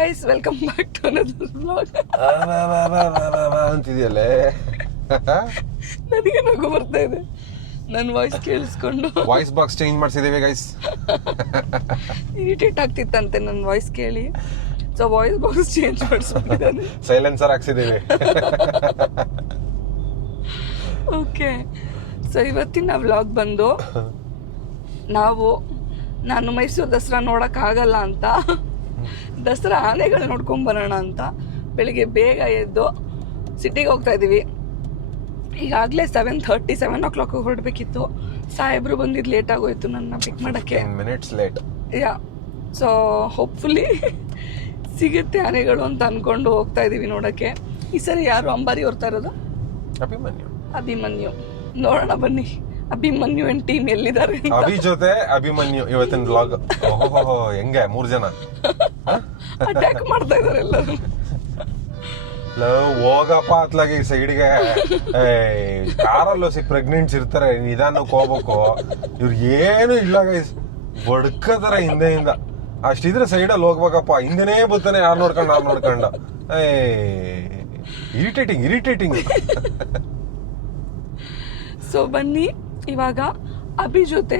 Guys welcome back to another vlog. ಅಂತಿದೆಯಲ್ಲೇ ನನಗೆ ನಗು ಬರ್ತಾ ಇದೆ ನನ್ನ ವಾಯ್ಸ್ ಕೇಳಿಸ್ಕೊಂಡು. ವಾಯ್ಸ್ ಬಾಕ್ಸ್ ಚೇಂಜ್ ಮಾಡಿಸಿದ್ದೇವೆ ಗೈಸ್. ಇರಿಟೇಟ್ ಆಗ್ತಿತ್ತಂತೆ ನನ್ನ ವಾಯ್ಸ್ ಕೇಳಿ, ಸೊ ವಾಯ್ಸ್ ಬಾಕ್ಸ್ ಚೇಂಜ್ ಮಾಡಿಸ್ಬಿಟ್ಟಿದ್ದಾನೆ. ಸೈಲೆನ್ಸರ್ ಹಾಕ್ಸಿದ್ದೇವೆ. ಓಕೆ, ಸೊ ಇವತ್ತಿನ ವ್ಲಾಗ್ ಬಂದು ನಾನು ಮೈಸೂರು ದಸರಾ ನೋಡೋಕ್ಕಾಗಲ್ಲ ಅಂತ ದಸರಾ ಆನೆಗಳು ನೋಡ್ಕೊಂಡು ಬರೋಣ ಅಂತ ಬೆಳಿಗ್ಗೆ ಬೇಗ ಎದ್ದು ಸಿಟಿಗೆ ಹೋಗ್ತಾ ಇದ್ದೀವಿ. ಈಗಾಗಲೇ 7:30 ಹೊರಡಬೇಕಿತ್ತು. ಸಾಹೇಬ್ರು ಬಂದಿದ್ದು ಲೇಟ್ ಆಗೋಯ್ತು ನನ್ನ ಪಿಕ್ ಮಾಡೋಕ್ಕೆ. 10 minutes ಲೇಟ್. ಯಾ, ಸೊ ಹೋಪ್ಫುಲಿ ಸಿಗುತ್ತೆ ಆನೆಗಳು ಅಂತ ಅಂದ್ಕೊಂಡು ಹೋಗ್ತಾ ಇದ್ದೀವಿ ನೋಡೋಕ್ಕೆ. ಈ ಸರಿ ಯಾರು ಅಂಬಾರಿ ಹೊರ್ತಾ ಇರೋದು? ಅಭಿಮನ್ಯು. ನೋಡೋಣ ಬನ್ನಿ ಅಭಿಮನ್ಯು ಅಂಡ್ ಟೀಮ್ ಎಲ್ಲಿದ್ದಾರೆ. ಅಭಿ ಜೊತೆ ಅಭಿಮನ್ಯು ಇವತ್ತಿನ ಬ್ಲಾಗ್. ಓಹೋ ಹೆಂಗೆ 3 ಜನ ಅಟ್ಯಾಕ್ ಮಾಡ್ತಾ ಇದಾರೆ ಎಲ್ಲರೂ. ಹೋಗಪ್ಪ ಅತ್ಲಾಗಿ ಸೈಡ್ಗೆ. ಕಾರಲ್ಲೂ ಪ್ರೆಗ್ನೆಂಟ್ಸ್ ಇರ್ತಾರೆ, ನಿಧಾನಕ್ಕೆ ಹೋಗ್ಬೇಕು. ಇವ್ರು ಏನು ಇಲ್ಲ ಗೈಸ್, ಬಡ್ಕದಾರ ಹಿಂದೆಯಿಂದ. ಅಷ್ಟಿದ್ರೆ ಸೈಡಲ್ಲಿ ಹೋಗ್ಬೇಕಪ್ಪ, ಹಿಂದೆನೇ ಬರ್ತಾನೆ ಯಾರು ನೋಡ್ಕೊಂಡು. ಇರಿಟೇಟಿಂಗ್. ಸೊ ಬನ್ನಿ ಇವಾಗ ಅಭಿ ಜೊತೆ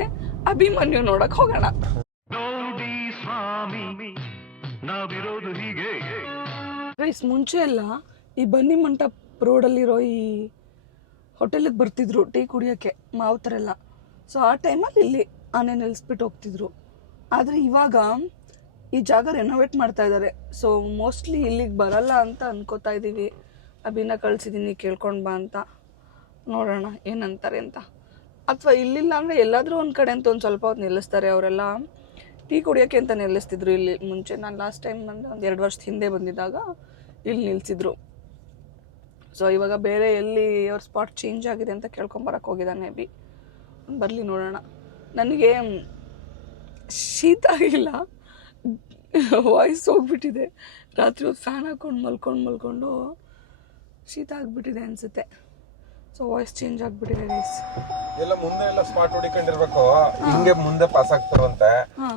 ಅಭಿಮನ್ಯು ನೋಡಕ್ ಹೋಗೋಣ. ಗೈಸ್, ಮುಂಚೆ ಎಲ್ಲ ಈ ಬನ್ನಿ ಮಂಟಪ ರೋಡಲ್ಲಿರೋ ಈ ಹೋಟೆಲಿಗೆ ಬರ್ತಿದ್ರು ಟೀ ಕುಡಿಯೋಕ್ಕೆ ಮಾವುತರೆಲ್ಲ. ಸೊ ಆ ಟೈಮಲ್ಲಿ ಇಲ್ಲಿ ಆನೆ ನಿಲ್ಲಿಸ್ಬಿಟ್ಟು ಹೋಗ್ತಿದ್ರು. ಆದರೆ ಇವಾಗ ಈ ಜಾಗ ರೆನೋವೇಟ್ ಮಾಡ್ತಾ ಇದ್ದಾರೆ. ಸೊ ಮೋಸ್ಟ್ಲಿ ಇಲ್ಲಿಗೆ ಬರಲ್ಲ ಅಂತ ಅನ್ಕೋತಾ ಇದ್ದೀವಿ. ಅಭಿನ ಕಳ್ಸಿದ್ದೀನಿ ಕೇಳ್ಕೊಂಡು ಬಾ ಅಂತ, ನೋಡೋಣ ಏನಂತಾರೆ ಅಂತ. ಅಥವಾ ಇಲ್ಲಿಲ್ಲ ಅಂದರೆ ಎಲ್ಲಾದರೂ ಒಂದು ಕಡೆ ಅಂತ ಒಂದು ಸ್ವಲ್ಪ ಹೊತ್ತು ನಿಲ್ಲಿಸ್ತಾರೆ. ಅವರೆಲ್ಲ ಟೀ ಕುಡಿಯೋಕ್ಕೆ ಅಂತ ನಿಲ್ಲಿಸ್ತಿದ್ರು ಇಲ್ಲಿ ಮುಂಚೆ. ನಾನು ಲಾಸ್ಟ್ ಟೈಮ್ ಬಂದು ಒಂದು 2 ವರ್ಷದ ಹಿಂದೆ ಬಂದಿದ್ದಾಗ ಇಲ್ಲಿ ನಿಲ್ಲಿಸಿದ್ರು. ಸೊ ಇವಾಗ ಬೇರೆ ಎಲ್ಲಿ ಅವ್ರ ಸ್ಪಾಟ್ ಚೇಂಜ್ ಆಗಿದೆ ಅಂತ ಕೇಳ್ಕೊಂಬರಕ್ಕೆ ಹೋಗಿದ್ದಾನೆ ಅಭಿ. ಬರಲಿ ನೋಡೋಣ. ನನಗೆ ಶೀತ ಆಗಿಲ್ಲ, ವಾಯ್ಸ್ ಹೋಗ್ಬಿಟ್ಟಿದೆ. ರಾತ್ರಿ ಹೊತ್ತು ಫ್ಯಾನ್ ಹಾಕ್ಕೊಂಡು ಮಲ್ಕೊಂಡು ಶೀತ ಆಗಿಬಿಟ್ಟಿದೆ ಅನಿಸುತ್ತೆ. ಸೊ ವಾಯ್ಸ್ ಚೇಂಜ್ ಆಗಿಬಿಟ್ಟಿದೆ ಗೈಸ್. ಎಲ್ಲ ಮುಂದೆ ಎಲ್ಲ ಸ್ಪಾಟ್ ಹೊಡಿಕೊಂಡಿರ್ಬೇಕು. ಹಿಂಗೆ ಮುಂದೆ ಪಾಸ್ ಆಗ್ತಾರಂತೆ.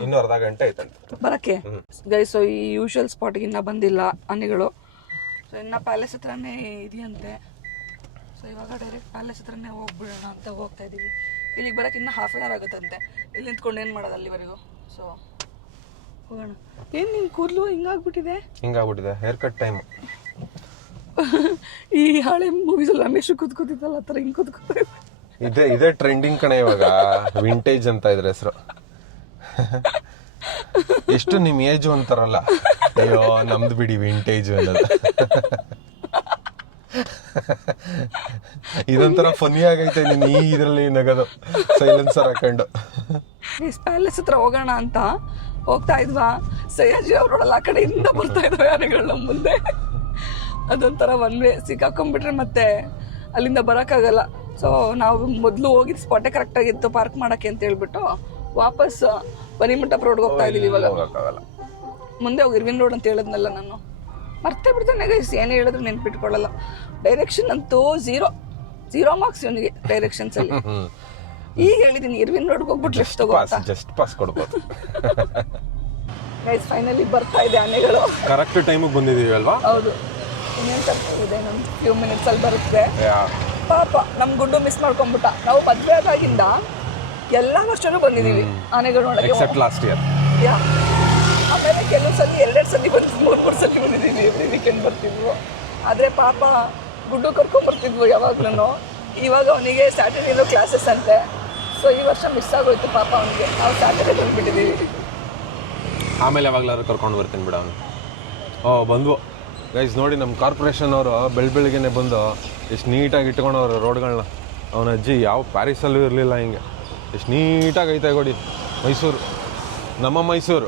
ಇನ್ನೂ ಅರ್ಧ ಗಂಟೆ ಐತಂತೆ ಬರಕ್ಕೆ ಗೈಸ್. ಸೊ ಈ ಯೂಶುವಲ್ ಸ್ಪಾಟ್ಗೆ ಇನ್ನೂ ಬಂದಿಲ್ಲ ಆನೆಗಳು. ಸೊ ಇನ್ನು ಪ್ಯಾಲೇಸ್ ಹತ್ರನೇ ಇದೆಯಂತೆ. ಸೊ ಇವಾಗ ಡೈರೆಕ್ಟ್ ಪ್ಯಾಲೇಸ್ ಹತ್ರನೇ ಹೋಗ್ಬಿಡೋಣ ಅಂತ ಹೋಗ್ತಾ ಇದ್ದೀವಿ. ಇಲ್ಲಿಗೆ ಬರೋಕೆ ಇನ್ನೂ ½ hour ಆಗುತ್ತಂತೆ. ಇಲ್ಲಿ ನಿಂತ್ಕೊಂಡು ಏನು ಮಾಡೋದು ಅಲ್ಲಿವರೆಗೂ. ಸೊ ಹೋಗೋಣ. ಏನು ನಿನ್ನ ಕೂದಲು ಹಿಂಗಾಗ್ಬಿಟ್ಟಿದೆ ಹೇರ್ ಕಟ್ ಟೈಮ್. ಈ ಹಳೆ ಮೂವೀಸಲ್ಲಿ ರಮೇಶ್ ಕೂತ್ಕೋತಿದ್ದಲ್ಲ ಆ ಥರ ಹಿಂಗೆ ಕೂತ್ಕೋತಾರೆ. ಇದೇ ಟ್ರೆಂಡಿಂಗ್ ಕಣೆ ಇವಾಗ. ವಿಂಟೇಜ್ ಅಂತ ಇದ್ರ ಹೆಸರು. ಎಷ್ಟು ನಿಮ್ ಏಜು ಅಂತಾರಲ್ಲ, ಅಯ್ಯೋ ನಮ್ದು ಬಿಡಿ ವಿಂಟೇಜ್ ಅನ್ನೋದು. ಇದೊಂಥರ ಫನಿ ಆಗೈತೆ ನೀನು ಈ ಇದರಲ್ಲಿ ನಗದು ಸೈಲೆನ್ಸರ್ ಹಾಕೊಂಡು. ಪ್ಯಾಲೇಸ್ ಹತ್ರ ಹೋಗೋಣ ಅಂತ ಹೋಗ್ತಾ ಇದ್ವಾ, ಸಯ್ಯಾಜಿ ಅವರೋಡಲ್ಲ ಆ ಕಡೆಯಿಂದ ಬರ್ತಾ ಇದ್ವಿ ಆನೆಗಳು ನಮ್ಮ ಮುಂದೆ. ಅದೊಂಥರ ಒನ್ ವೇ, ಸಿಕ್ಕಾಕೊಂಡ್ಬಿಟ್ರೆ ಮತ್ತೆ ಅಲ್ಲಿಂದ ಬರೋಕ್ಕಾಗಲ್ಲ. ಸೊ ನಾವು ಮೊದಲು ಹೋಗಿದ್ದು ಸ್ಪಾಟೇ ಕರೆಕ್ಟಾಗಿತ್ತು ಪಾರ್ಕ್ ಮಾಡೋಕ್ಕೆ ಅಂತ ಹೇಳ್ಬಿಟ್ಟು ವಾಪಸ್ ಬನ್ನಿ ಮಂಟಪ ರೋಡ್ಗೆ ಹೋಗ್ತಾ ಇದ್ದೀವಿ. ಇವಾಗ ಮುಂದೆ ಹೋಗಿ ಇರ್ವಿನ್ ರೋಡ್ ಅಂತ ಹೇಳಿದ್ನಲ್ಲ ನಾನು, ಮರ್ತೇ ಬಿಡ್ತಾನೆ ಗೈಸ್. ಏನೇ ಹೇಳಿದ್ರು ನೆನ್ಪಿಟ್ಕೊಳ್ಳಲ್ಲ. ಡೈರೆಕ್ಷನ್ ಅಂತೂ ಝೀರೋ ಮಾರ್ಕ್ಸ್ ಇವನಿಗೆ ಡೈರೆಕ್ಷನ್ಸಲ್ಲಿ. ಈಗ ಹೇಳಿದ್ದೀನಿ ಇರ್ವಿನ್ ರೋಡ್ಗೆ ಹೋಗ್ಬಿಟ್ಟು ಲೆಫ್ಟ್ ತಗೋ ಅಂತ. ಜಸ್ಟ್ ಪಾಸ್ ಕೊಡ್ಬೋದು ಗೈಸ್. ಫೈನಲಿ ಬರ್ತಾ ಇದೆ ಆನೆಗಳು. ಕರೆಕ್ಟ್ ಟೈಮಿಗೆ ಬಂದಿದ್ದೀವಿ ಅಲ್ವಾ? ಹೌದು, ಇನ್ನೇನು ಸ್ವಲ್ಪ ಇದೆ, ಇನ್ನೊಂದು ಫ್ಯೂ ಮಿನಿಟ್ಸಲ್ಲಿ ಬರುತ್ತೆ. ಪಾಪ ನಮ್ಮ ಗುಡ್ಡು ಮಿಸ್ ಮಾಡ್ಕೊಂಡ್ಬಿಟ್ಟ. ನಾವು ಮದುವೆ ಆದಾಗಿಂದ ಎಲ್ಲ ವರ್ಷನೂ ಬಂದಿದ್ದೀವಿ ಆನೆಗಳು ನೋಡೋಕ್ಕೆ. Last year. ಯಾ, ಆಮೇಲೆ ಕೆಲವು ಸಲ 2 ಸಲ ಬಂದಿದ್ವಿ, 3 ಸಲ ಬಂದಿದ್ದೀವಿ. ಎವ್ರಿ ವೀಕೆಂಡ್ ಬರ್ತಿದ್ವು. ಆದರೆ ಪಾಪ ಗುಡ್ಡು ಕರ್ಕೊಂಡ್ಬರ್ತಿದ್ವು ಯಾವಾಗ್ಲೂ. ಇವಾಗ ಅವನಿಗೆ ಸ್ಯಾಟರ್ಡೇನೂ ಕ್ಲಾಸಸ್ ಅಂತೆ. ಸೊ ಈ ವರ್ಷ ಮಿಸ್ ಆಗೋಯ್ತು ಪಾಪ ಅವನಿಗೆ. ನಾವು ಸ್ಯಾಟರ್ಡೇ ಬಂದುಬಿಟ್ಟಿದ್ದೀವಿ. ಆಮೇಲೆ ಯಾವಾಗಲಾದ್ರು ಕರ್ಕೊಂಡು ಬರ್ತೀನಿ ಬಿಡ ಅವನು. ಬಂದ್ವು ಗೈಸ್. ನೋಡಿ ನಮ್ಮ ಕಾರ್ಪೊರೇಷನ್ ಅವರು ಬೆಳಗ್ಗೆನೆ ಬಂದು ಎಷ್ಟು ನೀಟಾಗಿ ಇಟ್ಕೊಂಡವ್ರು ರೋಡ್ಗಳನ್ನ. ಅವನ ಅಜ್ಜಿ ಯಾವ ಪ್ಯಾರಿಸಲ್ಲೂ ಇರಲಿಲ್ಲ ಹಿಂಗೆ. ಎಷ್ಟು ನೀಟಾಗಿ ಐತೆ ಗೋಡಿ ಮೈಸೂರು, ನಮ್ಮ ಮೈಸೂರು.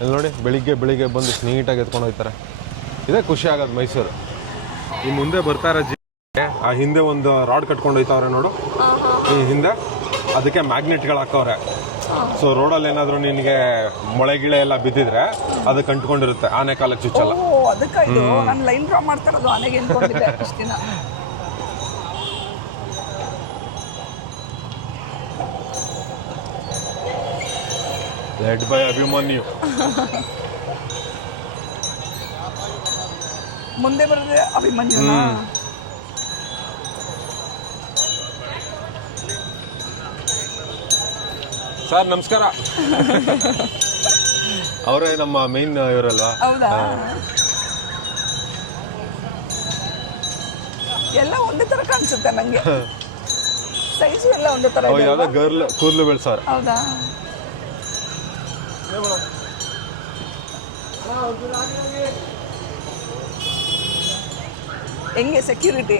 ಇಲ್ಲಿ ನೋಡಿ ಬೆಳಿಗ್ಗೆ ಬಂದು ಎಷ್ಟು ನೀಟಾಗಿ ಎತ್ಕೊಂಡು ಹೋಗ್ತಾರೆ. ಇದೇ ಖುಷಿ ಆಗೋದು ಮೈಸೂರು. ಈ ಮುಂದೆ ಬರ್ತಾ ಇರೋ ಆ ಹಿಂದೆ ಒಂದು ರಾಡ್ ಕಟ್ಕೊಂಡು ಹೋಯ್ತವ್ರೆ ನೋಡು ಈ ಹಿಂದೆ. ಅದಕ್ಕೆ ಮ್ಯಾಗ್ನೆಟ್ಗಳು ಹಾಕವ್ರೆ. ಸೊ ರೋಡಲ್ಲಿ ಏನಾದ್ರು ನಿನಗೆ ಮೊಳೆ ಗಿಳೆ ಎಲ್ಲ ಬಿದ್ದಿದ್ರೆ ಅದಕ್ಕೆ ಅಂಟ್ಕೊಂಡಿರುತ್ತೆ, ಆನೆ ಕಾಲಕ್ಕೆ ಚುಚ್ಚಲ್ಲ. ಅದಕ್ಕೆ ಇದು ನಾನು ಲೈನ್ ಡ್ರಾ ಮಾಡ್ತಾ ಇರೋದು ಆನೆಗೆ ಅನ್ಕೊಂಡಿದ್ದೆ ಇಷ್ಟು ದಿನ. Led by Abhimanyu. ಮುಂದೆ ಬರೋದೇ ಅಭಿಮನ್ಯುನಾ? ಸರ್ ನಮಸ್ಕಾರ. ಅವರೇ ನಮ್ಮ ಮೇನ್ ಇವರಲ್ವಾ? ಹೌದಾ? ಎಲ್ಲ ಒಂದೇ ತರ ಕಾಣಿಸುತ್ತೆ ನಂಗೆ, ಸೈಜು ಎಲ್ಲ ಒಂದೇ ತರ ಇದೆ ಯಾವ್ದೋ ಅಲ್ವಾ? ಗರ್ಲ್ ಕೂದಲು ಬೆಳ್ಸವ್ರ. ಹೌದಾ? ಹೆಂಗೆ ಸೆಕ್ಯೂರಿಟಿ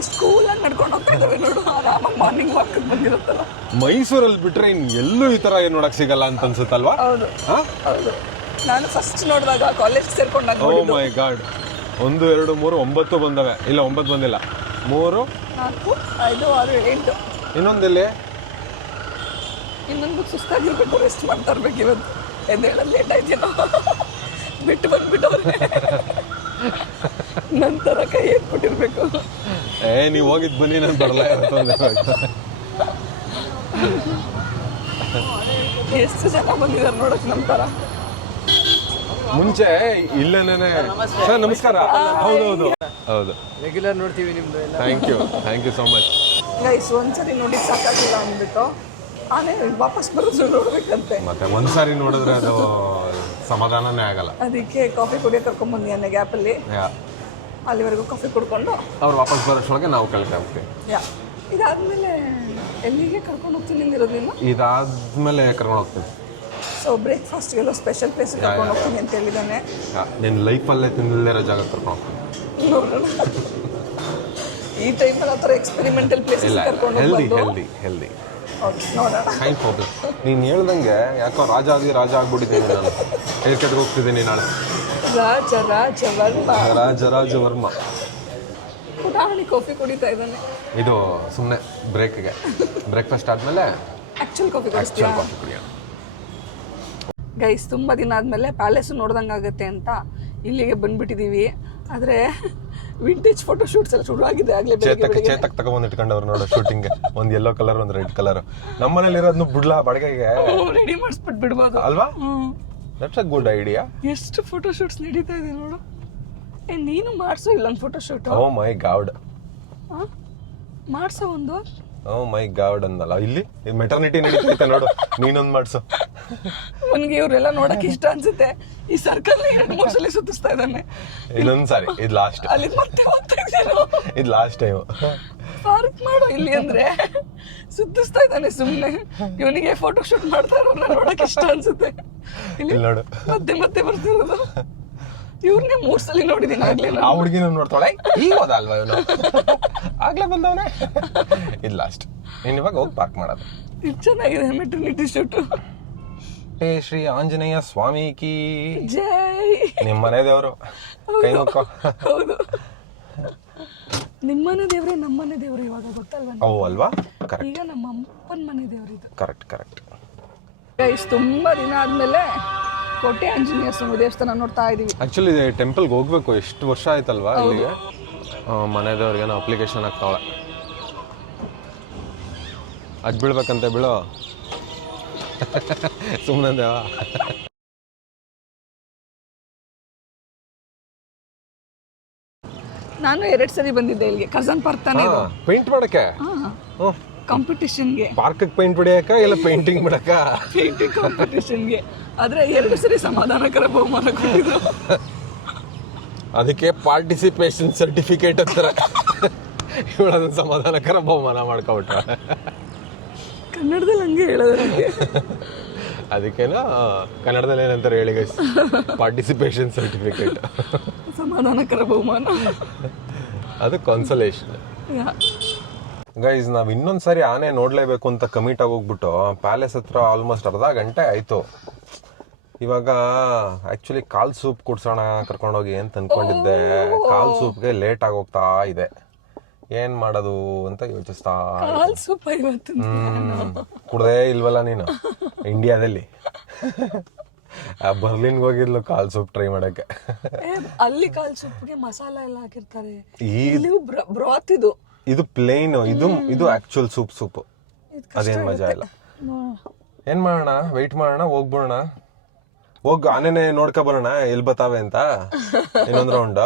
ಎಷ್ಟು ಕೂಲಾಗಿ ನಡ್ಕೊಂಡು ಹೋಗ್ತಾ ಇದಾರೆ ನೋಡು. ಆರಾಮಾಗಿ ಮಾರ್ನಿಂಗ್ ವಾಕ್ ಬಂದಿರುತ್ತಲ್ಲ. ಮೈಸೂರಲ್ಲಿ ಬಿಟ್ರೆ ಇನ್ ಎಲ್ಲೂ ಈ ತರ ಏನ್ ನೋಡಕ್ ಸಿಗಲ್ಲ ಅಂತ ಅನ್ಸುತ್ತಲ್ವಾ? ಹೌದು ಹೌದು. ನಾನು ಫಸ್ಟ್ ನೋಡಿದಾಗ ಕಾಲೇಜ್ ಸೇರ್ಕೊಂಡಾಗ ಓ ಮೈ ಗಾಡ್. 1 2 3 9 ಬಂದವೆ. ಇಲ್ಲ 9 ಬಂದಿಲ್ಲ. 3 4 5 6 7 ಇನ್ನೊಂದೆಲ್ಲಿ ಇನ್ನೊಂದು ಸುಸ್ತಾಗಿರ್ಬೇಕು, ರೆಸ್ಟ್ ಮಾಡ್ತಾ ಇರ್ಬೇಕು. ಇವತ್ತು ಎದ್ದೇಳೋದು ಲೇಟ್ ಆಯ್ತೇನೋ, ಬಿಟ್ಟು ಬಂದ್ಬಿಟ್ಟವ್ರೆ. ನಂತರ ಕೈ ಎತ್ಬಿಟ್ಟಿರ್ಬೇಕು. ನೀವು ಹೋಗಿದ್ ಬನ್ನಿ, ನಾನು ಬರಲ್ಲ. ಎಷ್ಟು ಜನ ಬಂದಿದ್ದಾರೆ ನೋಡಕ್ ನಮ್ಮ ಥರ. ಮುಂಚೆ ಇಲ್ಲೇನೆ. ಸರ್ ನಮಸ್ಕಾರ. ಹೌದೌದು ಹೌದು, ರೆಗ್ಯುಲರ್ ನೋಡ್ತೀವಿ ನಿಮ್ದು ಎಲ್ಲ. Thank you so much. Guys ಒಂದ್ಸರಿ ನೋಡಿ ಸಾಕಾಗಿಲ್ಲ ಅಂದ್ಬಿಟ್ಟು ಆನೆ ವಾಪಸ್ ಬರೋದು ನೋಡ್ಬೇಕಂತೆ. ಮತ್ತೆ ಒಂದ್ಸಾರಿ ನೋಡಿದ್ರೆ ಅದು ಸಮಾಧಾನನೇ ಆಗಲ್ಲ. ಅದಕ್ಕೆ ಕಾಫಿ ಕುಡಿಯೋಕೆ ಕರ್ಕೊಂಡ್ಬಂದಿ ಅನ್ನೋ ಗ್ಯಾಪಲ್ಲಿ. ಅಲ್ಲಿವರೆಗೂ ಕಾಫಿ ಕುಡ್ಕೊಂಡು ಅವ್ರು ವಾಪಸ್ ಬರೋಷ್ಟೊಳಗೆ ನಾವು ಕೆಳಗೆ ಹೋಗ್ತೀವಿ. ಇದಾದ್ಮೇಲೆ ಎಲ್ಲಿಗೆ ಕರ್ಕೊಂಡು ಹೋಗ್ತೀನಿ ಅಂದಿರೋದು ನೀನು? ಇದಾದ್ಮೇಲೆ ಕರ್ಕೊಂಡು ಹೋಗ್ತೀನಿ. ಸೊ ಬ್ರೇಕ್ಫಾಸ್ಟ್ಗೆಲ್ಲ ಸ್ಪೆಷಲ್ ಪ್ಲೇಸ್ ಕರ್ಕೊಂಡು ಹೋಗ್ತೀನಿ ಅಂತ ಹೇಳಿದ್ದಾನೆ. ನಿನ್ನ ಲೈಫಲ್ಲೇ ತಿನ್ನಲಿರೋ ಜಾಗ ಕರ್ಕೊಂಡು ಹೋಗ್ತೀನಿ. ನೋಡೋಣ. ಈ ಟೈಮಲ್ಲಿ ಆ ಥರ ಎಕ್ಸ್ಪೆರಿಮೆಂಟಲ್ ಪ್ಲೇಸಸ್ ಕರ್ಕೊಂಡು ಹೆಲ್ದಿ ನೋಡೋಣ. Thank problem. ನೀನು ಹೇಳ್ದಂಗೆ ಯಾಕೋ ರಾಜ ಆಗ್ಬಿಟ್ಟಿದ್ದೀನಿ ನಾನು. ಹೇರ್ಕಟ್ಗೆ ಹೋಗ್ತಿದ್ದೀನಿ ನಾಳೆ. ರಾಜವರ್ಮ ಪುಟಾಣಿ ಕಾಫಿ ಕುಡಿತಾ ಇದ್ದಾನೆ. ಇದು ಸುಮ್ಮನೆ ಬ್ರೇಕ್ಗೆ, ಬ್ರೇಕ್ಫಾಸ್ಟ್ ಆದಮೇಲೆ ಆ್ಯಕ್ಚುಲ್ ಕಾಫಿ ಕುಡಿಸ್ತೀಯಾ? ಕಾಫಿ ಕುಡಿಯೋಣ. ಗೈಸ್ ತುಂಬ ದಿನ ಆದಮೇಲೆ ಪ್ಯಾಲೇಸ್ ನೋಡ್ದಂಗೆ ಆಗುತ್ತೆ ಅಂತ ಇಲ್ಲಿಗೆ ಬಂದ್ಬಿಟ್ಟಿದ್ದೀವಿ. ಆದರೆ ವಿಂಟೇಜ್ ಫೋಟೋ ಶೂಟ್ಸ್ ಎಲ್ಲ ಶುರು ಆಗಿದೆ ಆಗಲೇ. ಚೇತಕ್ ತಗೊಂಡ್ ಇಟ್ಕೊಂಡವ್ರು ನೋಡೋ ಶೂಟಿಂಗ್. ಒಂದು ಯೆಲ್ಲೋ ಕಲರ್, ಒಂದು ರೆಡ್ ಕಲರ್. ನಮ್ಮನೇಲಿ ಇರೋದ್ನು ಬಿಡ್ಲಾ ಬಾಡಿಗೆಗೆ ರೆಡಿ ಮಾಡಿಸ್ಬಿಟ್ಟು ಬಿಡ್ಬೋದು ಅಲ್ವಾ? That's a good idea. ಎಷ್ಟು ಫೋಟೋ ಶೂಟ್ಸ್ ನಡೀತಾ ಇದೆ ನೋಡು. ನೀನು ಮಾಡಿಸೋ ಇಲ್ಲೊಂದು ಫೋಟೋ ಶೂಟ್. ಓ ಮೈ ಗಾಡ್, ಮಾಡಿಸೋ ಒಂದು. ಓ ಮೈ ಗಾಡ್ ಅಂದಲ್ಲ, ಇಲ್ಲಿ ಮೆಟರ್ನಿಟಿ ನಡೀತೈತೆ ನೋಡು. ನೀನೊಂದು ಮಾಡ್ಸು. ಅವನಿಗೆ ಇವರೆಲ್ಲ ನೋಡಕ್ ಇಷ್ಟ ಅನ್ಸುತ್ತೆ. ಈ ಸರ್ಕಲ್ 2-3 ಸಲ ಸುತ್ತಿಸ್ತಾ ಇದ್ದಾನೆ. ಇನ್ನೊಂದ್ ಸಾರಿ, ಇದು ಲಾಸ್ಟ್. ಅಲ್ಲಿ ಮತ್ತೆ ಹೋಗ್ತಾ ಇದ್ದೇನೆ. ಇದು ಲಾಸ್ಟ್ ಟೈಮ್. ಪಾರ್ಕ್ ಮಾಡೋ ಇಲ್ಲಿ ಅಂದ್ರೆ ಸುತ್ತಿಸ್ತಾ ಇದ್ದಾನೆ ಸುಮ್ಮನೆ. ಇವನಿಗೆ ಫೋಟೋ ಶೂಟ್ ಮಾಡ್ತಾ ಇರೋರ್ನ ನೋಡಕ್ ಇಷ್ಟ ಅನ್ಸುತ್ತೆ. ಇಲ್ಲಿ ನೋಡು, ಮತ್ತೆ ಬರ್ತಿರೋದು. ಇವ್ರನ್ನೇ 3 ಸಲ ನೋಡಿದೀನಿ ಆಗ್ಲೇ. ಆ ಹುಡುಗಿನ ನೋಡ್ತಾಳೆ, ಈಗ ಹೋದಲ್ವಾ ಇವನು, ಆಗ್ಲೇ ಬಂದವನೇ. ಇದು ಲಾಸ್ಟ್. ನೀನ್ ಇವಾಗ ಹೋಗಿ ಪಾರ್ಕ್ ಮಾಡೋದು. ಇದು ಚೆನ್ನಾಗಿದೆ ಮೆಟರ್ನಿಟಿ ಶೂಟ್. ಶ್ರೀ ಆಂಜನೇಯ ಸ್ವಾಮಿ ಕಿ ಜೈ. ನಿಮ್ಮ ಮನೆ ದೇವರು ಕೈ ಮುಕ್ಕೋ. ಹೌದು, ನಿಮ್ಮನೆ ದೇವ್ರೆ ನಮ್ಮನೆ ದೇವ್ರು ಇವಾಗ ಗೊತ್ತಲ್ವಾ? ಅವು ಅಲ್ವಾ? ಕರೆಕ್ಟ್. ಈಗ ನಮ್ಮ ಅಪ್ಪನ ಮನೆ ದೇವ್ರು ಇದು. ಕರೆಕ್ಟ್. ಗೈಸ್ ತುಂಬಾ ದಿನ ಆದ್ಮೇಲೆ ಕೋಟೆ ಆಂಜನೇಯ ಸ್ವಾಮಿ ದೇವಸ್ಥಾನ ನೋಡ್ತಾ ಇದೀವಿ. ಆಕ್ಚುಲಿ ಟೆಂಪಲ್ಗೆ ಹೋಗ್ಬೇಕು, ಎಷ್ಟು ವರ್ಷ ಆಯ್ತಲ್ವಾ ಇಲ್ಲಿಗೆ. ಮನೆ ದೇವ್ರಿಗೆ ನಾವು ಅಪ್ಲಿಕೇಶನ್ ಹಾಕ್ತಾವಳೆ. ಅದು ಬೀಳ್ಬೇಕಂತೆ, ಬೀಳೋ ಸುಮ್ಮನೆ ದೇವ. ನಾನು 2 ಸರಿ ಬಂದಿದ್ದೆ ಇಲ್ಲಿಗೆ. ಕಸನ್ ಪಾರ್ಕ್ ತಾನೇ ಇದು. ಪೇಂಟ್ ಮಾಡಕ್ಕೆ ಕಾಂಪಿಟಿಷನ್ಗೆ. ಪಾರ್ಕ್ ಪೇಂಟ್ ಬಿಡಿಯಕ ಇಲ್ಲ ಪೇಂಟಿಂಗ್ ಬಿಡಕ? ಪೇಂಟಿಂಗ್ ಕಾಂಪಿಟಿಷನ್ಗೆ. ಆದ್ರೆ 2 ಸರಿ ಸಮಾಧಾನಕರ ಬಹುಮಾನ ಕೊಟ್ಟಿದ್ರು. ಅದಕ್ಕೆ ಪಾರ್ಟಿಸಿಪೇಷನ್ ಸರ್ಟಿಫಿಕೇಟ್ ಅಂತಾರೆ. ಇವಳದನ್ನ ಸಮಾಧಾನಕರ ಬಹುಮಾನ ಮಾಡ್ಕೊಬಿಟ್ಟ. ಕನ್ನಡದಲ್ಲಿ ಹಂಗೆ ಹೇಳೋದು ನನಗೆ. ಅದಕ್ಕೇನ ಕನ್ನಡದಲ್ಲಿ ಏನಂತಾರೆ ಹೇಳಿ ಗೈಸ್? Participation certificate. ಸಮಾಧಾನಕರ ಬಹುಮಾನ, ಅದು ಕಾನ್ಸಲೇಷನ್. ಗೈಸ್, ನಾವು ಇನ್ನೊಂದ್ಸರಿ ಆನೆ ನೋಡ್ಲೇಬೇಕು ಅಂತ ಕಮಿಟ್ ಆಗೋಗ್ಬಿಟ್ಟು ಪ್ಯಾಲೇಸ್ ಹತ್ರ ಆಲ್ಮೋಸ್ಟ್ ಅರ್ಧ ಗಂಟೆ ಆಯ್ತು. ಇವಾಗ ಆಕ್ಚುಲಿ ಕಾಲ್ ಸೂಪ್ ಕುಡ್ಸೋಣ ಕರ್ಕೊಂಡೋಗಿ ಅಂತ ಅನ್ಕೊಂಡಿದ್ದೆ. ಕಾಲ್ ಸೂಪ್ಗೆ ಲೇಟ್ ಆಗೋಗ್ತಾ ಇದೆ. ಏನ್ ಮಾಡೋದು ಅಂತ ಯೋಚಿಸ್ತಾ. ಕಾಲ್ ಸೂಪ್ ಇವತ್ತು ಕುಡ್ದೇ ಇಲ್ವಲ್ಲ ನೀನು ಇಂಡಿಯಾದಲ್ಲಿ? ಬರ್ಲಿನ್ಗೆ ಹೋಗಿದ್ಲು ಕಾಲ್ ಸೂಪ್ ಟ್ರೈ ಮಾಡಕ್ಕೆ. ಅಲ್ಲಿ ಕಾಲ್ ಸೂಪ್ಗೆ ಮಸಾಲ ಎಲ್ಲ ಹಾಕಿರ್ತಾರೆ. ಈ ಬ್ರಾತ್ ಇದು ಪ್ಲೇನ್, ಇದು ಆಕ್ಚುಲ್ ಸೂಪ್. ಅದೇನ್ ಮಜಾ ಇಲ್ಲ. ಏನ್ ಮಾಡೋಣ, ವೆಯ್ಟ್ ಮಾಡೋಣ, ಹೋಗ್ಬಿಡೋಣ. ಹೋಗ್ ಆನೆನೆ ನೋಡ್ಕೊ ಬರೋಣ ಎಲ್ಲಿ ಬತ್ತಾವೆ ಅಂತ ಇನ್ನೊಂದ್ ರೌಂಡ್.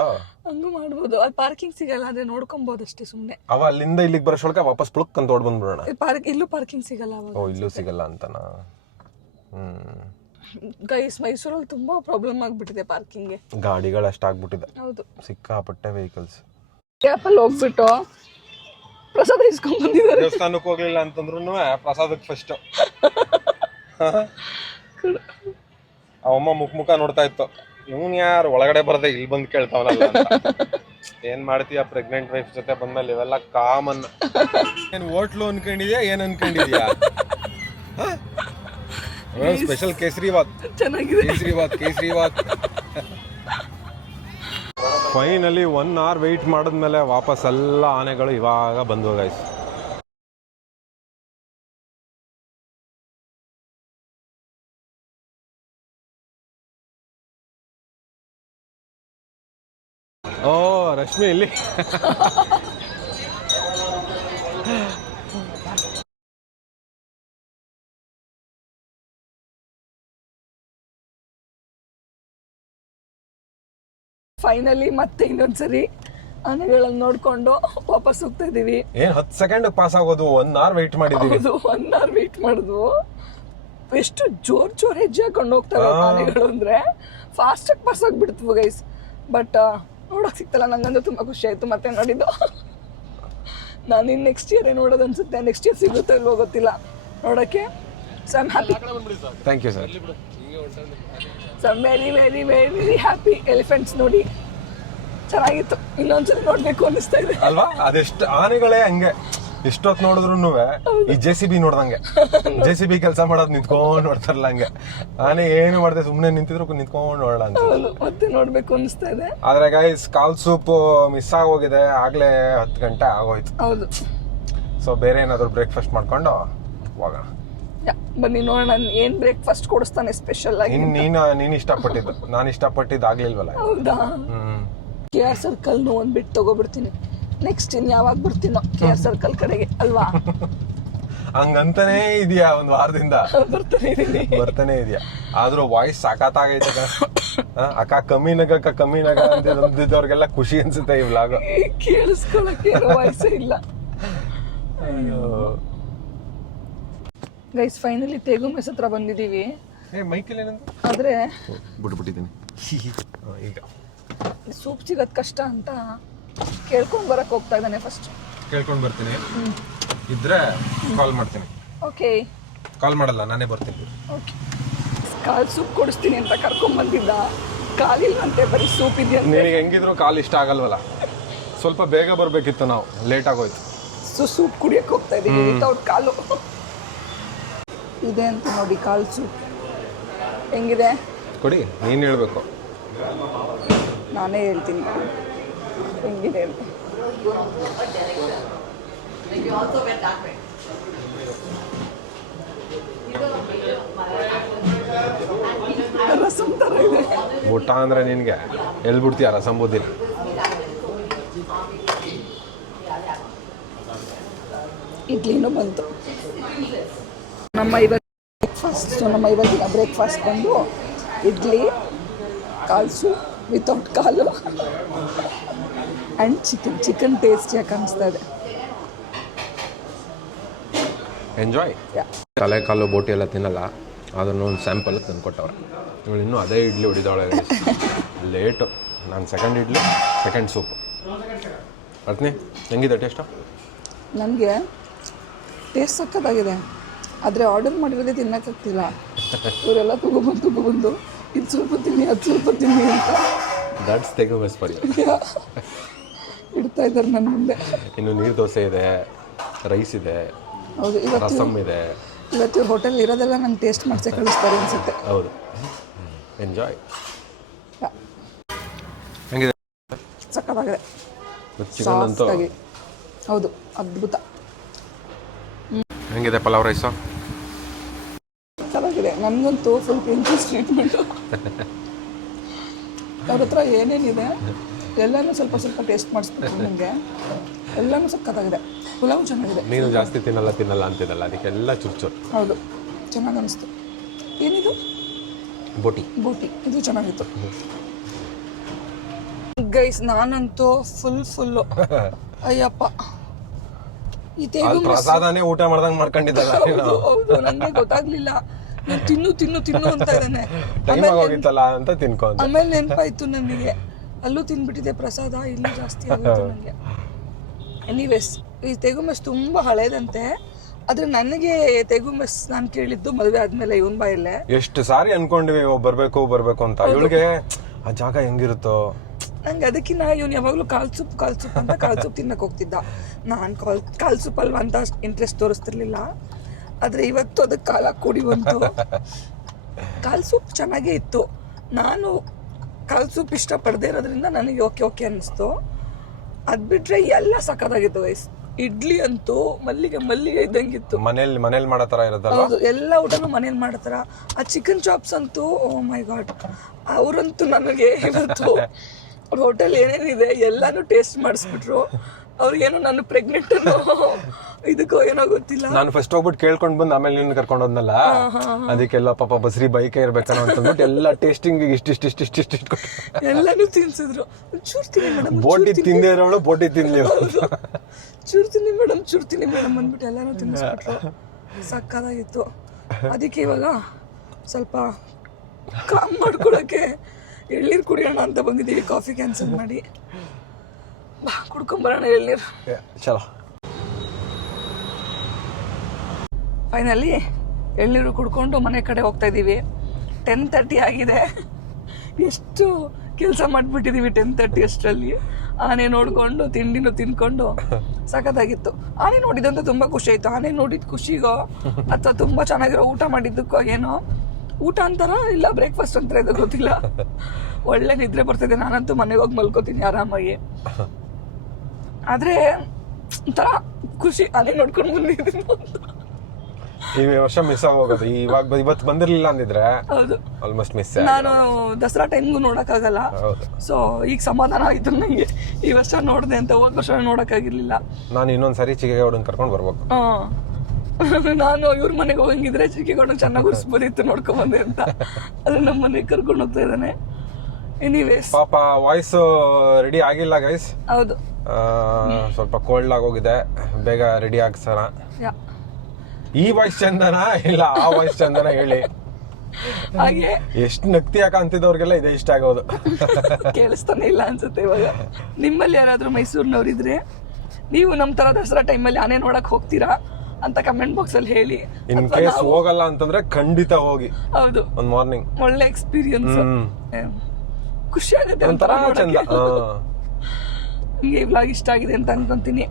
ಹಂಗೂ ಮಾಡ್ಬೋದು. ಅಲ್ಲಿ ಪಾರ್ಕಿಂಗ್ ಸಿಗಲ್ಲ, ಅದೇ ನೋಡ್ಕೊಬೋದು ಅಷ್ಟೇ ಸುಮ್ಮನೆ. ಅವ ಅಲ್ಲಿಂದ ಇಲ್ಲಿಗೆ ಬರೋಷ್ಟೊಳಗೆ ವಾಪಸ್ ಪ್ಲುಕ್ ಅಂತ ಓಡ್ ಬಂದ್ಬಿಡೋಣ. ಇಲ್ಲೂ ಪಾರ್ಕಿಂಗ್ ಸಿಗಲ್ಲ ಅವಾಗ. ಓ ಇಲ್ಲೂ ಸಿಗಲ್ಲ ಅಂತನಾ? ಗೈಸ್, ಮೈಸೂರಲ್ಲಿ ತುಂಬಾ ಪ್ರಾಬ್ಲಮ್ ಆಗ್ಬಿಟ್ಟಿದೆ ಪಾರ್ಕಿಂಗ್ಗೆ. ಗಾಡಿಗಳು ಅಷ್ಟಾಗ್ಬಿಟ್ಟಿದೆ. ಹೌದು, ಸಿಕ್ಕಾಪಟ್ಟೆ ವೆಹಿಕಲ್ಸ್. ಕ್ಯಾಪಲ್ಲಿ ಹೋಗ್ಬಿಟ್ಟು ಪ್ರಸಾದ ಇಸ್ಕೊಂಡ್ ಬಂದಿದ್ದಾರೆ. ದೇವಸ್ಥಾನಕ್ಕೆ ಹೋಗ್ಲಿಲ್ಲ ಅಂತಂದ್ರು ಪ್ರಸಾದಕ್ಕೆ ಫಸ್ಟ್. ಅವಮ್ಮ ಮುಖ ನೋಡ್ತಾ ಇತ್ತು, ಇವನ್ ಯಾರು ಒಳಗಡೆ ಬರದೆ ಇಲ್ಲಿ ಬಂದು ಕೇಳ್ತಾವನಲ್ಲ ಅಂತ. ಏನ್ ಮಾಡ್ತೀಯ, ಪ್ರೆಗ್ನೆಂಟ್ ವೈಫ್ ಜೊತೆ ಬಂದ್ಮೇಲೆ ಇವೆಲ್ಲ ಕಾಮನ್. ಏನ್ ಹೋಟ್ಲು ಅನ್ಕೊಂಡಿದ್ಯಾ, ಏನ್ ಅನ್ಕೊಂಡಿದ್ಯಾ? ಸ್ಪೆಷಲ್ ಕೇಸರಿಬಾತ್ ಚೆನ್ನಾಗಿದೆ. ಕೇಸರಿಬಾತ್. ಫೈನಲಿ 1 hour ವೆಯ್ಟ್ ಮಾಡಿದ್ಮೇಲೆ ವಾಪಸ್ ಎಲ್ಲ ಆನೆಗಳು ಇವಾಗ ಬಂದ್ವು ಗೈಸ್. ಓ ರಶ್ಮಿ ಇಲ್ಲಿ. ಫೈನಲಿ ಮತ್ತೆ ಇನ್ನೊಂದ್ಸರಿ ಆನೆಗಳನ್ನ ನೋಡ್ಕೊಂಡು ವಾಪಸ್ ಹೋಗ್ತಾ ಇದೀವಿ. ಏನ್ 10 ಸೆಕೆಂಡ್ ಪಾಸ್ ಆಗೋದು, 1 hour ವೆಯ್ಟ್ ಮಾಡಿದೀವಿ. 1 hour ವೆಯ್ಟ್ ಮಾಡಿದ್ವು. ಎಷ್ಟು ಜೋರ್ ಹೆಜ್ಜೆ ಹಾಕೊಂಡು ಹೋಗ್ತವೆ ಆನೆಗಳು ಅಂದ್ರೆ, ಫಾಸ್ಟ್ ಆಗಿ ಪಾಸ್ ಆಗ್ಬಿಡ್ತವು ಗೈಸ್. ಬಟ್ ನೋಡಕ್ ಸಿಕ್ತಲ್ಲ, ನಂಗಂದ್ರೆ ತುಂಬಾ ಖುಷಿ ಆಯ್ತು ಮತ್ತೆ ನೋಡಿದ್ದು. ನಾನು ಇನ್ನು ನೆಕ್ಸ್ಟ್ ಇಯರ್ ನೋಡೋದು ಅನ್ಸುತ್ತೆ. ನೆಕ್ಸ್ಟ್ ಇಯರ್ ಸಿಗುತ್ತೋ ಇಲ್ವೋ ಗೊತ್ತಿಲ್ಲ ನೋಡಕ್ಕೆ. So I'm happy. Thank you sir. So very very very happy. Elephants ನೋಡಿ ಚೆನ್ನಾಗಿತ್ತು. ಇನ್ನೊಂದ್ಸರಿ ನೋಡ್ಬೇಕು ಅನ್ನಿಸ್ತಾ ಇದೆ ಅಲ್ವಾ? ಅದೆಷ್ಟು ಆನೆಗಳೇ ಹಂಗೆ ಎಷ್ಟೊತ್ತು ನೋಡಿದ್ರು ಈ JCB ನೋಡ್ದಂಗೆ. JCB ಕೆಲಸ ಮಾಡೋದು ನಿಂತ್ಕೊಂಡು ನೋಡ್ತಾರಲ್ಲ ಹಂಗೆ. ಆನೆ ಏನು ಮಾಡ್ದೆ, ಸುಮ್ನೆ ನಿಂತಿದ್ರು ನಿಂತ್ಕೊಂಡು ನೋಡೋಣ ಅಂತ ಮತ್ತೆ ನೋಡ್ಬೇಕು ಅನಿಸ್ತಾ ಇದೆ. ಆದ್ರೆ ಗೈಸ್, ಕಾಲ್ ಸೂಪ್ ಮಿಸ್ ಆಗೋಗಿದೆ. ಆಗ್ಲೇ 10 ಗಂಟೆ ಆಗೋಯ್ತು. ಹೌದು. ಸೊ ಬೇರೆ ಏನಾದ್ರು ಬ್ರೇಕ್ಫಾಸ್ಟ್ ಮಾಡ್ಕೊಂಡು ಹೋಗೋಣ. ಬನ್ನಿ ನೋಡೋಣ ಏನ್ ಬ್ರೇಕ್ಫಾಸ್ಟ್ ಕೊಡಿಸ್ತಾನೆ ಸ್ಪೆಷಲ್ ಆಗಿ. ನೀನ್ ಇಷ್ಟಪಟ್ಟಿದ್ದು, ನಾನು ಇಷ್ಟಪಟ್ಟಿದ್ದು ಆಗ್ಲಿಲ್ವಲ್ಲ. ಹೌದಾ? KR ಸರ್ಕಲ್ ಒಂದ್ಬಿಟ್ಟು ತಗೋಬಿಡ್ತೀನಿ. ನೆಕ್ಸ್ಟ್ ಇನ್ ಯಾವಾಗ ಬರ್ತೀನೋ KR ಸರ್ಕಲ್ ಕಡೆಗೆ ಅಲ್ವಾ? ಹಂಗಂತಾನೇ ಇದೆಯಾ, ಒಂದ್ ವಾರದಿಂದ ಬರ್ತಾನೆ ಇದೆಯಾ. ಆದ್ರೂ ವಾಯ್ಸ್ ಸಾಕಾಗೈತೆ ಅಕ್ಕ. ಕಮ್ಮಿ ನಗ ಅಂತಿದ್ದವ್ರಿಗೆಲ್ಲ ಖುಷಿ ಅನ್ಸುತ್ತೆ ಈ ವ್ಲಾಗ್ ಕೇಳಿಸ್ಕೊಳಕ್ಕೆ. ವಾಯ್ಸೇ ಇಲ್ಲ ಗೈಸ್. ಫೈನಲಿ ತೇಗು ಮೆಸ್ ಹತ್ರ ಬಂದಿದೀವಿ. ಆದ್ರೆ ಬಿಟ್ಬಿಟ್ಟಿದ್ದೀನಿ. ಈಗ ಸೂಪ್ ಸಿಗೋದ್ ಕಷ್ಟ ಅಂತ ಕೇಳ್ಕೊಂಡ್ ಬರಕ್ ಹೋಗ್ತಾ ಇದ್ದಾನೆ. ಫಸ್ಟ್ ಕೇಳ್ಕೊಂಡ್ ಬರ್ತೀನಿ, ಇದ್ರೆ ಕಾಲ್ ಮಾಡ್ತೀನಿ. ಓಕೆ, ಕಾಲ್ ಮಾಡಲ್ಲ, ನಾನೇ ಬರ್ತೀನಿ. ಓಕೆ. ಕಾಲ್ ಸೂಪ್ ಕೊಡಿಸ್ತೀನಿ ಅಂತ ಕರ್ಕೊಂಡ್ ಬಂದಿದ್ದ. ಕಾಲಿಲ್ವಂತೆ, ಬರೀ ಸೂಪ್ ಇದೆಯಾ. ನಿನಗೆ ಹೆಂಗಿದ್ರು ಕಾಲ್ ಇಷ್ಟ ಆಗಲ್ವಲ್ಲ, ಸ್ವಲ್ಪ ಬೇಗ ಬರ್ಬೇಕಿತ್ತು, ನಾವು ಲೇಟ್ ಆಗೋಯ್ತು. ಸೊ ಸೂಪ್ ಕುಡಿಯಕ್ಕೆ ಹೋಗ್ತಾ ಇದೀವಿ ವಿತೌಟ್ ಕಾಲು. ಇದೆ ಅಂತ ನೋಡಿ ಕಾಲ್ ಸೂಪ್. ಹೆಂಗಿದೆ ಕೊಡಿ, ನೀನು ಹೇಳ್ಬೇಕು. ನಾನೇ ಹೇಳ್ತೀನಿ ಹೆಂಗಿದೆ ಅಂತ. ರಸಂ ತರ ಇದೆ. ಊಟ ಅಂದ್ರೆ ನಿನ್ಗೆ ಎಲ್ಲಿ ಬಿಡ್ತೀಯ ರಸಂ ಬುದ್ಧಿನ. ಇಡ್ಲಿನೂ ಬಂತು. ನಮ್ಮ ಇವತ್ತಿನ ಬ್ರೇಕ್ಫಾಸ್ಟ್ ಬಂದು ಇಡ್ಲಿ, ಕಾಲ್ ಸೂಪ್ ವಿತೌಟ್ ಕಾಲು ಆ್ಯಂಡ್ ಚಿಕನ್ ಟೇಸ್ಟಿಯಾಗಿ ಕಾಣಿಸ್ತಾ ಇದೆ. ಎಂಜಾಯ್. ತಲೆ ಕಾಲು ಬೋಟಿ ಎಲ್ಲ ತಿನ್ನಲ್ಲ, ಅದನ್ನು ಒಂದು ಸ್ಯಾಂಪಲ್ ತಂದು ಕೊಟ್ಟವ್ರೆ. ಇವಳು ಇನ್ನೂ ಅದೇ ಇಡ್ಲಿ ಹೊಡಿದವಳೆ. ಲೇಟು. ನಾನು ಸೆಕೆಂಡ್ ಇಡ್ಲಿ, ಸೆಕೆಂಡ್ ಸೂಪ್. ಅರ್ತ್ನಿ ಹೆಂಗಿದೆ ಟೇಸ್ಟು? ನನಗೆ ಟೇಸ್ಟ್ ಸಕ್ಕತ್ತಾಗಿದೆ. ಆದರೆ ಆರ್ಡರ್ ಮಾಡಿರೋದೇ ತಿನ್ನೋಕ್ಕಾಗ್ತಿಲ್ಲ. ಇವರೆಲ್ಲ ತಗೊಬಂದು ಇದು ಸ್ವಲ್ಪ ತಿನ್ನಿ, ಅದು ಸ್ವಲ್ಪ ತಿನ್ನಿ ಅಂತ ದಟ್ಸ್ ತೆಗೋ ಮಿಸ್ ಪಡಿ ಇಡ್ತಾ ಇದ್ದಾರೆ ನನ್ನ ಮುಂದೆ. ಇನ್ನು ನೀರು ದೋಸೆ ಇದೆ, ರೈಸ್ ಇದೆ, ಹೌದು. ರಸಮ್ ಇದೆ. ಇವತ್ತು ಹೋಟೆಲ್ ಇರೋದೆಲ್ಲ ನಂಗೆ ಟೇಸ್ಟ್ ಮಾಡಿಸೇ ಕಳಿಸ್ತಾರೆ ಅನ್ಸುತ್ತೆ. ಹೌದು. ಎಂಜಾಯ್. ಹೆಂಗಿದೆ? ಸಕ್ಕತ್ತಾಗಿದೆ. ಚಿಕನ್ ಅಂತೂ ಹೌದು, ಅದ್ಭುತ. ಹೆಂಗಿದೆ ಪಲಾವ್ ರೈಸು? ಚೆನ್ನಾಗಿದೆ. ನನಗಂತೂ ಫುಲ್ ಪ್ರಿನ್ಸಸ್ ಟ್ರೀಟ್ಮೆಂಟು. ಅವ್ರ ಹತ್ರ ಏನೇನಿದೆ ಎಲ್ಲನೂ ಸ್ವಲ್ಪ ಸ್ವಲ್ಪ ಟೇಸ್ಟ್ ಮಾಡಿಸ್ಬೇಕು ನನಗೆ. ಎಲ್ಲನೂ ಸಕ್ಕತ್ತಾಗಿದೆ. ಪುಲಾವ್ ಚೆನ್ನಾಗಿದೆ. ನೀನು ಜಾಸ್ತಿ ತಿನ್ನಲ್ಲ ಅಂತಿದ್ದಲ್ಲ, ಅದಕ್ಕೆಲ್ಲ ಚುರ್ಚುರು. ಹೌದು, ಚೆನ್ನಾಗಿ ಅನಿಸ್ತು. ಏನಿದು? ಬೋಟಿ ಬೋಟಿ ಇದು ಚೆನ್ನಾಗಿತ್ತು ಗೈಸ್. ನಾನಂತೂ ಫುಲ್ಲು ಅಯ್ಯಪ್ಪ ಈ ತೇಗು ಪ್ರಸಾದನೇ ಊಟ ಮಾಡ್ದಂಗ್ ಮಾಡ್ಕೊಂಡಿದ್ದಲ್ಲ. ಹೌದು ನಂಗೆ ಗೊತ್ತಾಗ್ಲಿಲ್ಲ. ನಾನು ತಿನ್ನು ಅಂತ ಇದ್ದಾನೆ. ಹೋಗಿತ್ತಲ್ಲ ಅಂತ ತಿನ್ಕೊಂಡು ಆಮೇಲೆ ನೆನಪಾಯ್ತು ನನಗೆ, ಅಲ್ಲೂ ತಿನ್ಬಿಟ್ಟಿದೆ ಪ್ರಸಾದ, ಇಲ್ಲೂ ಜಾಸ್ತಿ ಆಗುತ್ತೆ ನನಗೆ. ಎನಿವೇಸ್ ಈ ತೆಗು ಮೆಸ್ ತುಂಬಾ ಹಳೇದಂತೆ. ಆದ್ರೆ ನನಗೆ ತೆಗು ಮೆಸ್ ನಾನು ಕೇಳಿದ್ದು ಮದುವೆ ಆದ್ಮೇಲೆ ಇವನ್ ಬಾಯಲ್ಲೇ. ಎಷ್ಟು ಸಾರಿ ಅನ್ಕೊಂಡಿವಿ ಬರ್ಬೇಕು ಅಂತ. ಇವಳಿಗೆ ಆ ಜಾಗ ಹೆಂಗಿರುತ್ತೋ ನಂಗೆ ಅದಕ್ಕಿನ್ನ ಇವ್ನು ಯಾವಾಗ್ಲೂ ಕಾಲ್ ಸೂಪ್ ಅಂತ ಕಾಲ್ ಸೂಪ್ ತಿನ್ನಕ್ ಹೋಗ್ತಿದ್ದ. ನಾನು ಕಾಲ್ ಸೂಪ್ ಅಲ್ವಾ ಅಂತ ಇಂಟ್ರೆಸ್ಟ್ ತೋರಿಸ್ತಿರ್ಲಿಲ್ಲ. ಆದ್ರೆ ಇವತ್ತು ಅದಕ್ಕೆ ಕಾಲ ಕೂಡಿ ಬಂತು. ಕಾಲ್ ಸೂಪ್ ಚೆನ್ನಾಗೇ ಇತ್ತು. ನಾನು ಕಾಲ್ ಸೂಪ್ ಇಷ್ಟಪಡದೇ ಇರೋದ್ರಿಂದ ನನಗೆ ಓಕೆ ಅನ್ನಿಸ್ತು. ಅದ್ ಬಿಟ್ರೆ ಎಲ್ಲ ಸಖತ್ತಾಗಿತ್ತು ವಯಸ್. ಇಡ್ಲಿ ಅಂತೂ ಮಲ್ಲಿಗೆ ಇದ್ದಂಗಿತ್ತು. ಮನೇಲಿ ಮಾಡೋ ತರ ಇರುತ್ತಲ್ಲ. ಹೌದು, ಎಲ್ಲ ಊಟನೂ ಮನೇಲಿ ಮಾಡತಾರ. ಆ ಚಿಕನ್ ಚಾಪ್ಸ್ ಅಂತೂ ಓ ಮೈ ಗಾಡ್, ಅವರಂತೂ ನನಗೆ ಇವತ್ತು ಅವ್ರ ಹೋಟೆಲ್ ಏನೇನಿದೆ ಎಲ್ಲಾನು ಟೇಸ್ಟ್ ಮಾಡಿಸ್ಬಿಟ್ರು. ಅವ್ರಿಗೇನೋ ನಾನು ಪ್ರೆಗ್ನೆಂಟ್ ಇದಕ್ಕೋ ಏನೋ ಗೊತ್ತಿಲ್ಲ. ನಾನು ಫಸ್ಟ್ ಹೋಗ್ಬಿಟ್ಟು ಕೇಳ್ಕೊಂಡ್ ಬಂದು ಆಮೇಲೆ ನೀನು ಕರ್ಕೊಂಡು ಹೋದ್ನಲ್ಲ, ಅದಕ್ಕೆಲ್ಲ ಪಾಪ ಬಸ್ರಿ ಬೈಕೇ ಇರ್ಬೇಕನ್ನ ಅಂತಂದ್ಬಿಟ್ಟು ಎಲ್ಲ ಟೇಸ್ಟಿಂಗ್ ಇಷ್ಟಿಷ್ಟು ಎಲ್ಲಾನು ತಿನ್ಸಿದ್ರು. ಚೂರ್ ತಿನ್ನಿ ಮೇಡಮ್, ಬೋಟಿ ತಿಂದೇ ಇರೋಳು ಬೋಟಿ ತಿನ್ಲಿ, ಚೂರ್ ತಿನ್ನಿ ಮೇಡಮ್ ಅಂದ್ಬಿಟ್ಟು ಎಲ್ಲಾನು ತಿನ್ನಿಸ್ಬಿಟ್ರು. ಸಕ್ಕದಾಗಿತ್ತು. ಅದಕ್ಕೆ ಇವಾಗ ಸ್ವಲ್ಪ ಕಾಮ್ ಮಾಡ್ಕೊಳಕ್ಕೆ ಎಳ್ನೀರು ಕುಡಿಯೋಣ ಅಂತ ಬಂದಿದ್ದೀವಿ. ಕಾಫಿ ಕ್ಯಾನ್ಸಲ್ ಮಾಡಿ ಬಾ ಕುಡ್ಕೊಂಬರೋಣ ಎಳ್ನೀರು. ಚಲೋ. ಫೈನಲಿ ಎಳ್ನೀರು ಕುಡ್ಕೊಂಡು ಮನೆ ಕಡೆ ಹೋಗ್ತಾ ಇದ್ದೀವಿ. 10:30 ಆಗಿದೆ. ಎಷ್ಟು ಕೆಲಸ ಮಾಡಿಬಿಟ್ಟಿದ್ದೀವಿ 10:30 ಅಷ್ಟರಲ್ಲಿ. ಆನೆ ನೋಡಿಕೊಂಡು ತಿಂಡಿನೂ ತಿನ್ಕೊಂಡು ಸಖತ್ತಾಗಿತ್ತು. ಆನೆ ನೋಡಿದಂತೂ ತುಂಬ ಖುಷಿ ಆಯಿತು. ಆನೆ ನೋಡಿದ ಖುಷಿಗೋ ಅಥವಾ ತುಂಬ ಚೆನ್ನಾಗಿರೋ ಊಟ ಮಾಡಿದ್ದಕ್ಕೋ ಏನೋ, ಊಟ ಅಂತಾರ ಇಲ್ಲ ಬ್ರೇಕ್ಫಾಸ್ಟ್ ಅಂತಾರೆ ಇದು ಗೊತ್ತಿಲ್ಲ. ಒಳ್ಳೆ ನಿದ್ರೆ ಬರ್ತಿದೆ. ನಾನಂತೂ ಮನೆಗೆ ಹೋಗಿ ಮಲ್ಕೋತೀನಿ ಆರಾಮಾಗಿ. ಆದರೆ ಒಂಥರ ಖುಷಿ, ಆನೆ ನೋಡ್ಕೊಂಡು ಬಂದಿದ್ದೀನಿ. ಈ ವರ್ಷ ಮಿಸ್ ಆಗೋಗೋದು. ಇವತ್ತು ಬಂದಿರ್ಲಿಲ್ಲ ಅಂದಿದ್ರೆ ಹೌದು ಆಲ್ಮೋಸ್ಟ್ ಮಿಸ್. ನಾನು ದಸರಾ ಟೈಮ್ಗೂ ನೋಡೋಕ್ಕಾಗಲ್ಲ. ಸೊ ಈಗ ಸಮಾಧಾನ ಆಯಿತು ನನಗೆ. ಈ ವರ್ಷ ನೋಡಿದೆ ಅಂತ, ಹೋದ ವರ್ಷ ನೋಡೋಕ್ಕಾಗಿರ್ಲಿಲ್ಲ. ನಾನು ಇನ್ನೊಂದ್ಸರಿ ಚಿಕ್ಕೇಗೌಡನ್ ಕರ್ಕೊಂಡು ಬರ್ಬೇಕು. ನಾನು ಇವ್ರ ಮನೆಗೆ ಹೋಗಂಗಿದ್ರೆ ಚಿಕ್ಕೇಗೌಡನ್ ಚೆನ್ನಾಗಿ ಉರ್ಸ್ಬೋದಿತ್ತು ನೋಡ್ಕೊಂಬಂದೆ ಅಂತ. ಅದು ನಮ್ಮ ಮನೆಗೆ ಕರ್ಕೊಂಡು ಹೋಗ್ತಾ ಇದ್ದಾನೆ. ಎನಿವೇಸ್ ಪಾಪ ವಾಯ್ಸ್ ರೆಡಿ ಆಗಿಲ್ಲ ಗೈಸ್. ಹೌದು, ಸ್ವಲ್ಪ ಕೋಲ್ಡ್ ಆಗೋಗಿದೆ. ಬೇಗ ರೆಡಿ ಆಗ್ಸೋಣ. ಈ ವಾಯ್ಸ್ ಚಂದನ ಇಲ್ಲ ಆ ವಾಯ್ಸ್ ಚಂದನ ಹೇಳಿ. ಹಾಗೆ ಎಷ್ಟು ನಗ್ತಿ ಅಂತಿದ್ದವ್ರಿಗೆಲ್ಲ ಇದೇ ಇಷ್ಟ ಆಗೋದು. ಕೇಳಿಸ್ತಾನೆ ಇಲ್ಲ ಅನ್ಸುತ್ತೆ ಇವಾಗ. ನಿಮ್ಮಲ್ಲಿ ಯಾರಾದ್ರೂ ಮೈಸೂರಿನವ್ರಿದ್ರೆ ನೀವು ನಮ್ಮ ತರ ದಸರಾ ಟೈಮಲ್ಲಿ ಆನೆ ನೋಡಕ್ ಹೋಗ್ತೀರಾ ಅಂತ ಕಮೆಂಟ್ ಬಾಕ್ಸ್ ಅಲ್ಲಿ ಹೇಳಿ. ಇನ್ ಕೇಸ್ ಹೋಗಲ್ಲ ಅಂತಂದ್ರೆ ಖಂಡಿತ ಹೋಗಿ. ಹೌದು, ಒಂದ್ ಮಾರ್ನಿಂಗ್ ಒಳ್ಳೆ ಎಕ್ಸ್ಪೀರಿಯನ್ಸ್. ಖುಷಿ ಆಗುತ್ತೆ ಒಂಥರ ಚಂದ. ನಿಮಗೆ ಈ ವ್ಲಾಗ್ ಇಷ್ಟ ಆಗಿದೆ ಅಂತ ಅನ್ಕೊಂತೀನಿ.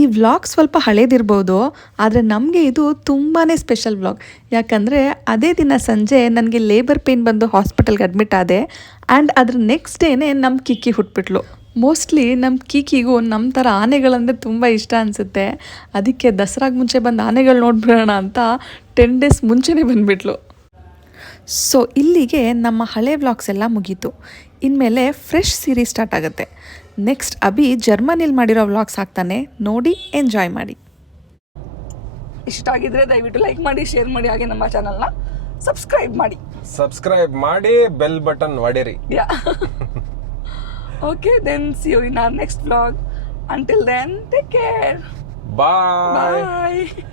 ಈ ವ್ಲಾಗ್ ಸ್ವಲ್ಪ ಹಳೇದಿರ್ಬೋದು, ಆದರೆ ನಮಗೆ ಇದು ತುಂಬಾ ಸ್ಪೆಷಲ್ ವ್ಲಾಗ್. ಯಾಕಂದರೆ ಅದೇ ದಿನ ಸಂಜೆ ನನಗೆ ಲೇಬರ್ ಪೇನ್ ಬಂದು ಹಾಸ್ಪಿಟಲ್ಗೆ ಅಡ್ಮಿಟ್ ಆದೆ. ಆ್ಯಂಡ್ ಅದ್ರ ನೆಕ್ಸ್ಟ್ ಡೇನೇ ನಮ್ಮ ಕಿಕ್ಕಿ ಹುಟ್ಬಿಟ್ಲು. ಮೋಸ್ಟ್ಲಿ ನಮ್ಮ ಕಿಕ್ಕಿಗೂ ನಮ್ಮ ಥರ ಆನೆಗಳಂದರೆ ತುಂಬ ಇಷ್ಟ ಅನಿಸುತ್ತೆ. ಅದಕ್ಕೆ ದಸರಾಗೆ ಮುಂಚೆ ಬಂದು ಆನೆಗಳು ನೋಡ್ಬಿಡೋಣ ಅಂತ 10 days ಮುಂಚೆನೇ ಬಂದುಬಿಟ್ಲು. ಸೊ ಇಲ್ಲಿಗೆ ನಮ್ಮ ಹಳೆ ವ್ಲಾಗ್ಸ್ ಎಲ್ಲ ಮುಗೀತು. ಇನ್ಮೇಲೆ ಫ್ರೆಶ್ ಸೀರೀಸ್ ಸ್ಟಾರ್ಟ್ ಆಗುತ್ತೆ. ನೆಕ್ಸ್ಟ್ ಅಭಿ ಜರ್ಮನಿಲಿ ಮಾಡಿರೋ ವ್ಲಾಗ್ಸ್ ಹಾಕ್ತಾನೆ, ನೋಡಿ ಎಂಜಾಯ್ ಮಾಡಿ. ಇಷ್ಟ ಆಗಿದ್ರೆ ದಯವಿಟ್ಟು ಲೈಕ್ ಮಾಡಿ, ಶೇರ್ ಮಾಡಿ, ಹಾಗೆ ನಮ್ಮ ಚಾನಲ್ನ ಸಬ್ಸ್ಕ್ರೈಬ್ ಮಾಡಿ, ಬೆಲ್ ಬಟನ್ ಹೊಡೆರಿ. Okay, then see you in our next vlog. Until then, take care. Bye. Bye.